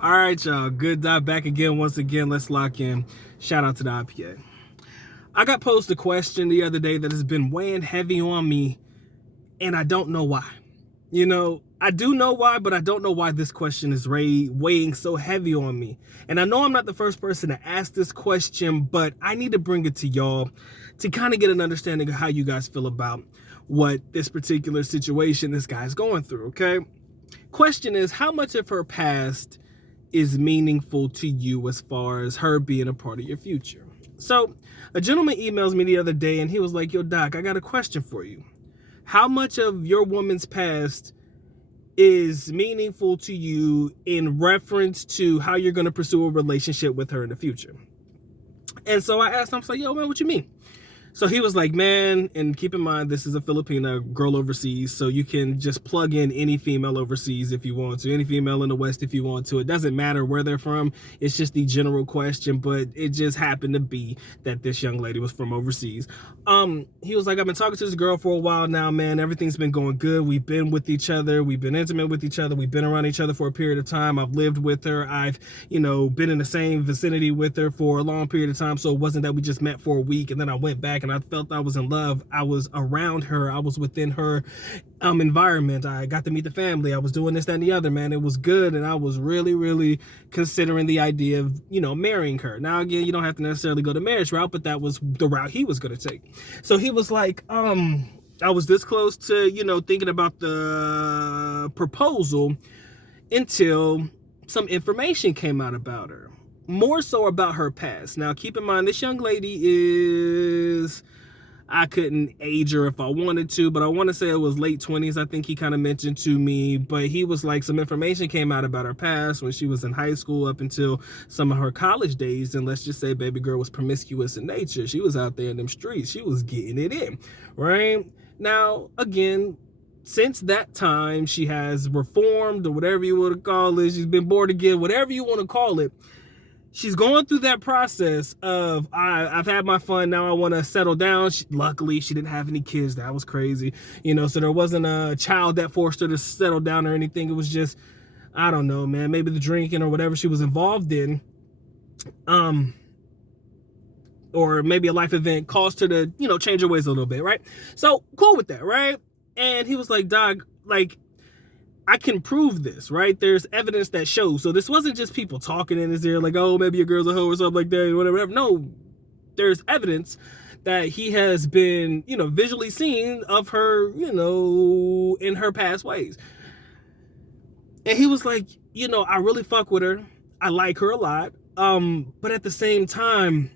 All right, y'all. Good dive back again. Once again, let's lock in. Shout out to the IPA. I got posed a question the other day that has been weighing heavy on me, and I don't know why. You know, I do know why, but I don't know why this question is weighing so heavy on me. And I know I'm not the first person to ask this question, but I need to bring it to y'all to kind of get an understanding of how you guys feel about what this particular situation this guy's going through, okay? Question is, how much of her past is meaningful to you as far as her being a part of your future? So a gentleman emails me the other day and he was like, yo, Doc, I got a question for you. How much of your woman's past is meaningful to you in reference to how you're going to pursue a relationship with her in the future? And so I asked him, I was like, yo, man, what you mean? So he was like, man, and keep in mind, this is a Filipina girl overseas, so you can just plug in any female overseas if you want to, any female in the West if you want to. It doesn't matter where they're from. It's just the general question, but it just happened to be that this young lady was from overseas. He was like, I've been talking to this girl for a while now, man. Everything's been going good. We've been with each other. We've been intimate with each other. We've been around each other for a period of time. I've lived with her. I've, been in the same vicinity with her for a long period of time. So it wasn't that we just met for a week and then I went back and I felt I was in love. I was around her. I was within her environment. I got to meet the family. I was doing this, that, and the other, man. It was good. And I was really, really considering the idea of, marrying her. Now, again, you don't have to necessarily go the marriage route, but that was the route he was going to take. So he was like, I was this close to, thinking about the proposal until some information came out about her. More so about her past. Now, keep in mind, this young lady is, I couldn't age her if I wanted to, but I want to say it was late 20s. I think he kind of mentioned to me, but he was like, some information came out about her past when she was in high school up until some of her college days. And let's just say baby girl was promiscuous in nature. She was out there in them streets. She was getting it in, right? Now, again, since that time, she has reformed or whatever you want to call it. She's been born again, whatever you want to call it. She's going through that process of, I've had my fun, now I want to settle down. Luckily, she didn't have any kids. That was crazy. So there wasn't a child that forced her to settle down or anything. It was just, I don't know, man, maybe the drinking or whatever she was involved in. Or maybe a life event caused her to, change her ways a little bit, right? So, cool with that, right? And he was like, Doc, I can prove this, right? There's evidence that shows. So this wasn't just people talking in his ear like, oh, maybe your girl's a hoe or something like that, whatever. No, there's evidence that he has been, visually seen of her, in her past ways. And he was like, I really fuck with her. I like her a lot. But at the same time,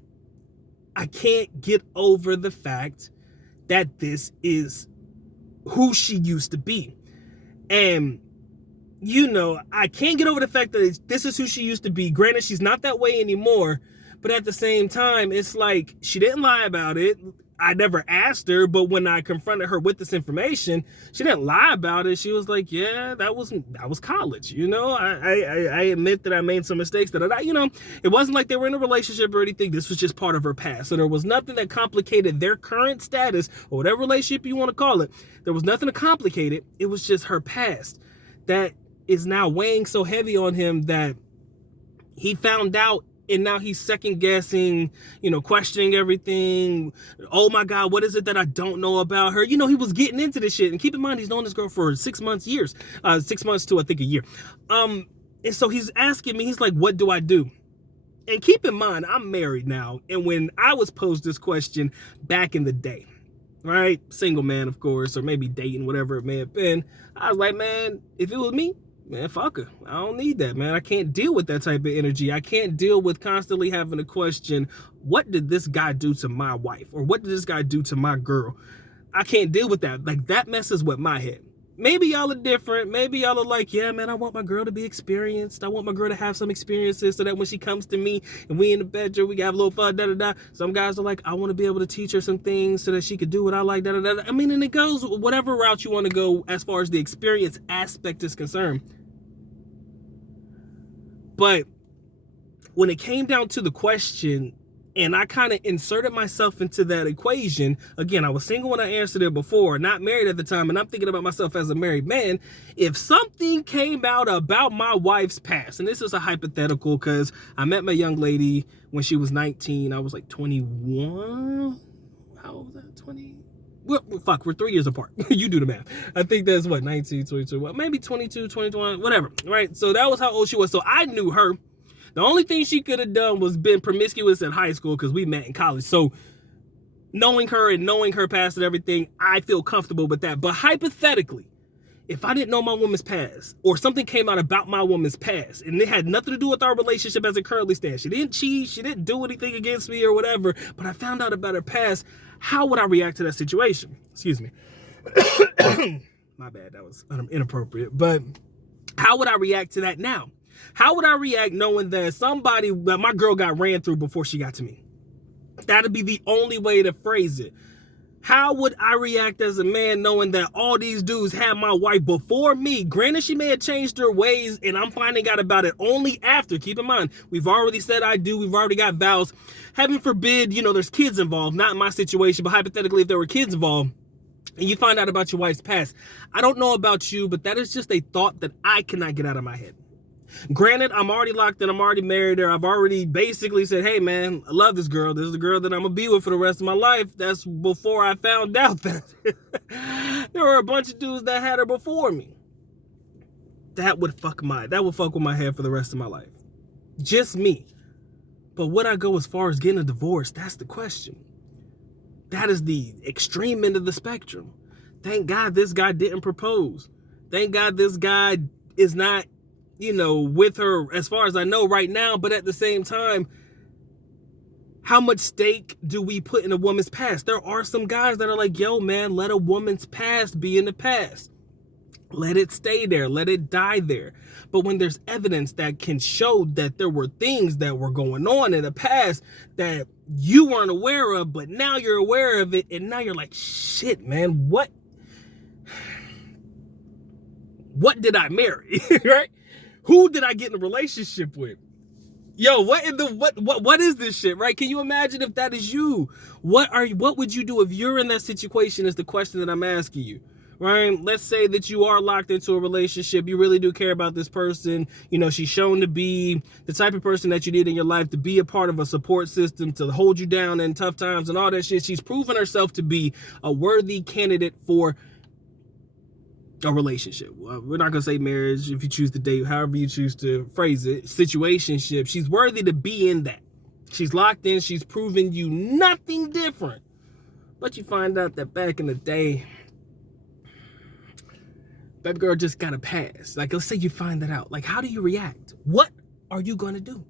I can't get over the fact that this is who she used to be. And, I can't get over the fact that this is who she used to be. Granted, she's not that way anymore. But at the same time, it's like she didn't lie about it. I never asked her, but when I confronted her with this information, she didn't lie about it. She was like, yeah, that was college. I admit that I made some mistakes that it wasn't like they were in a relationship or anything. This was just part of her past. So there was nothing that complicated their current status or whatever relationship you want to call it. There was nothing to complicate it. It was just her past that is now weighing so heavy on him that he found out. And now he's second guessing, questioning everything. Oh my God, what is it that I don't know about her? He was getting into this shit. And keep in mind, he's known this girl for 6 months to, I think, a year. And so he's asking me, he's like, what do I do? And keep in mind, I'm married now. And when I was posed this question back in the day, right? Single man, of course, or maybe dating, whatever it may have been. I was like, man, if it was me, man, fuck her. I don't need that, man. I can't deal with that type of energy. I can't deal with constantly having to question, what did this guy do to my wife? Or what did this guy do to my girl? I can't deal with that. Like, that messes with my head. Maybe y'all are different. Maybe y'all are like, yeah, man, I want my girl to be experienced. I want my girl to have some experiences so that when she comes to me and we in the bedroom, we can have a little fun, da-da-da. Some guys are like, I want to be able to teach her some things so that she could do what I like, da-da-da. I mean, and it goes whatever route you want to go as far as the experience aspect is concerned. But when it came down to the question, And I kind of inserted myself into that equation. Again, I was single when I answered it before, not married at the time, and I'm thinking about myself as a married man. If something came out about my wife's past, and this is a hypothetical because I met my young lady when she was 19. I was like 21. How old was that? 20? Well, fuck, we're 3 years apart. You do the math. I think that's what, 19, 22, well, maybe 22, 21, whatever, right? So that was how old she was. So I knew her. The only thing she could have done was been promiscuous in high school because we met in college. So knowing her and knowing her past and everything, I feel comfortable with that. But hypothetically, if I didn't know my woman's past or something came out about my woman's past and it had nothing to do with our relationship as it currently stands, she didn't cheat, she didn't do anything against me or whatever, but I found out about her past, how would I react to that situation? Excuse me. My bad, that was inappropriate. But how would I react to that now? How would I react knowing that my girl got ran through before she got to me? That'd be the only way to phrase it. How would I react as a man knowing that all these dudes had my wife before me? Granted, she may have changed her ways and I'm finding out about it only after. Keep in mind, we've already said I do. We've already got vows. Heaven forbid, there's kids involved. Not in my situation, but hypothetically, if there were kids involved and you find out about your wife's past, I don't know about you, but that is just a thought that I cannot get out of my head. Granted, I'm already locked in. I'm already married her. I've already basically said, hey, man, I love this girl. This is the girl that I'm going to be with for the rest of my life. That's before I found out that there were a bunch of dudes that had her before me. That would fuck with my head for the rest of my life. Just me. But would I go as far as getting a divorce? That's the question. That is the extreme end of the spectrum. Thank God this guy didn't propose. Thank God this guy is not with her as far as I know right now, but at the same time, how much stake do we put in a woman's past? There are some guys that are like, yo, man, let a woman's past be in the past. Let it stay there. Let it die there. But when there's evidence that can show that there were things that were going on in the past that you weren't aware of, but now you're aware of it, and now you're like, shit, man, what did I marry? Right? Who did I get in a relationship with? Yo, what is this shit, right? Can you imagine if that is you? What would you do if you're in that situation is the question that I'm asking you, right? Let's say that you are locked into a relationship. You really do care about this person. She's shown to be the type of person that you need in your life, to be a part of a support system, to hold you down in tough times and all that shit. She's proven herself to be a worthy candidate for a relationship. We're not gonna say marriage if you choose to date, however you choose to phrase it. Situationship. She's worthy to be in that. She's locked in. She's proven you nothing different. But you find out that back in the day, baby girl just got a pass. Like, let's say you find that out. Like, how do you react? What are you gonna do?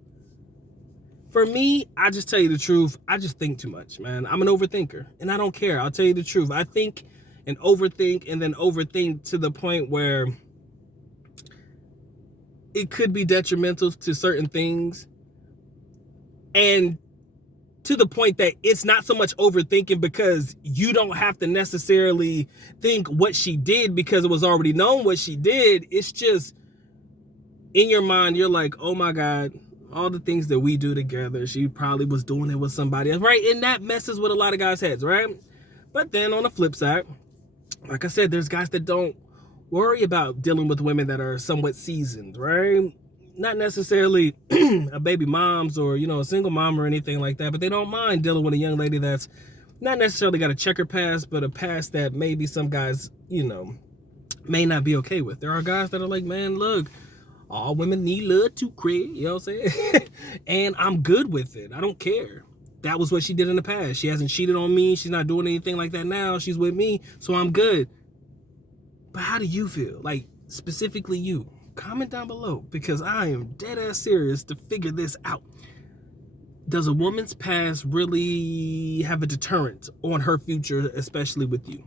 For me, I just tell you the truth. I just think too much, man. I'm an overthinker, and I don't care. I'll tell you the truth. I think and overthink and then overthink to the point where it could be detrimental to certain things, and to the point that it's not so much overthinking because you don't have to necessarily think what she did because it was already known what she did. It's just in your mind, you're like, oh my God, all the things that we do together, she probably was doing it with somebody else, right? And that messes with a lot of guys' heads, right? But then on the flip side, like I said, there's guys that don't worry about dealing with women that are somewhat seasoned, right? Not necessarily a baby moms or, a single mom or anything like that, but they don't mind dealing with a young lady that's not necessarily got a checker past, but a past that maybe some guys, may not be okay with. There are guys that are like, man, look, all women need love too, Craig, you know what I'm saying? And I'm good with it. I don't care. That was what she did in the past. She hasn't cheated on me. She's not doing anything like that now. She's with me, so I'm good. But how do you feel? Like, specifically you. Comment down below, because I am dead ass serious to figure this out. Does a woman's past really have a deterrent on her future, especially with you?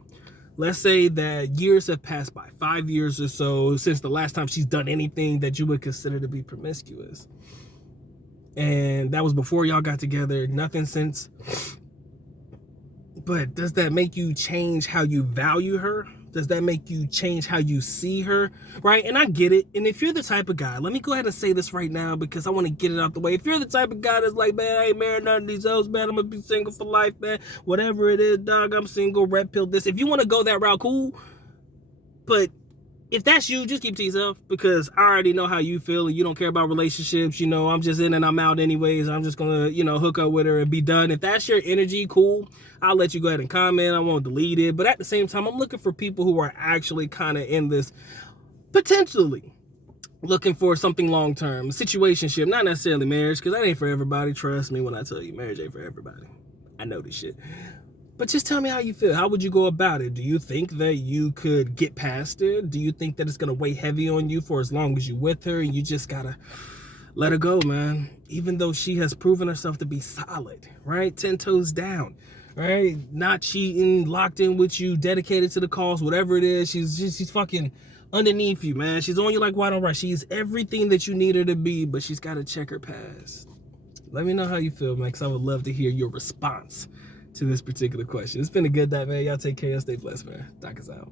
Let's say that years have passed by, 5 years or so, since the last time she's done anything that you would consider to be promiscuous. And that was before y'all got together, nothing since. But does that make you change how you value her Does that make you change how you see her, right? And I get it. And if you're the type of guy, let me go ahead and say this right now because I want to get it out the way. If you're the type of guy that's like, man, I ain't married none of these hoes, man, I'm going to be single for life, man. Whatever it is, dog, I'm single, red pill this. If you want to go that route, cool. But if that's you, just keep it to yourself because I already know how you feel and you don't care about relationships. You know, I'm just in and I'm out anyways. I'm just going to, you know, hook up with her and be done. If that's your energy, cool. I'll let you go ahead and comment. I won't delete it. But at the same time, I'm looking for people who are actually kind of in this, potentially looking for something long-term, situationship, not necessarily marriage, because that ain't for everybody. Trust me when I tell you, marriage ain't for everybody. I know this shit. But just tell me how you feel. How would you go about it? Do you think that you could get past it? Do you think that it's going to weigh heavy on you for as long as you're with her and you just got to let her go, man? Even though she has proven herself to be solid, right? 10 toes down, right? Not cheating, locked in with you, dedicated to the cause, whatever it is. She's fucking underneath you, man. She's on you like white on rice. She's everything that you need her to be, but she's got to check her past. Let me know how you feel, man, because I would love to hear your response to this particular question. It's been a good night, man. Y'all take care. Stay blessed, man. Doc is out.